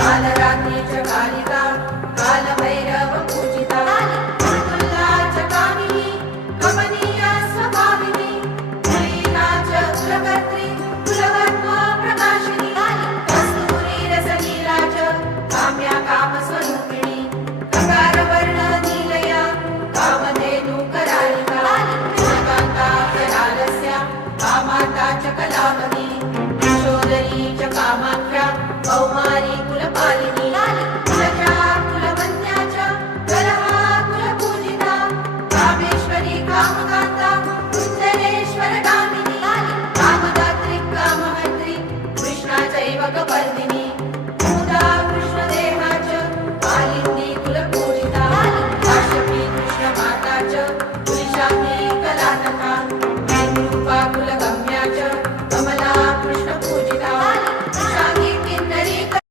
कालरात्री च कालिका कालभैरव पूजिता तुल्ला च कामिनी कमनीया स्वभाविनी लीला च कुलकर्त्री कुलकर्म प्रकाशिनी कस्तूरी रसलीला च काम्या कामस्वरूपिणी ककारवर्ण नीलया कामधेनु करालिका कान्ता करालस्या कामाता च कलावती यशोदरी च कामाख्या कौमारी कुलपालिनी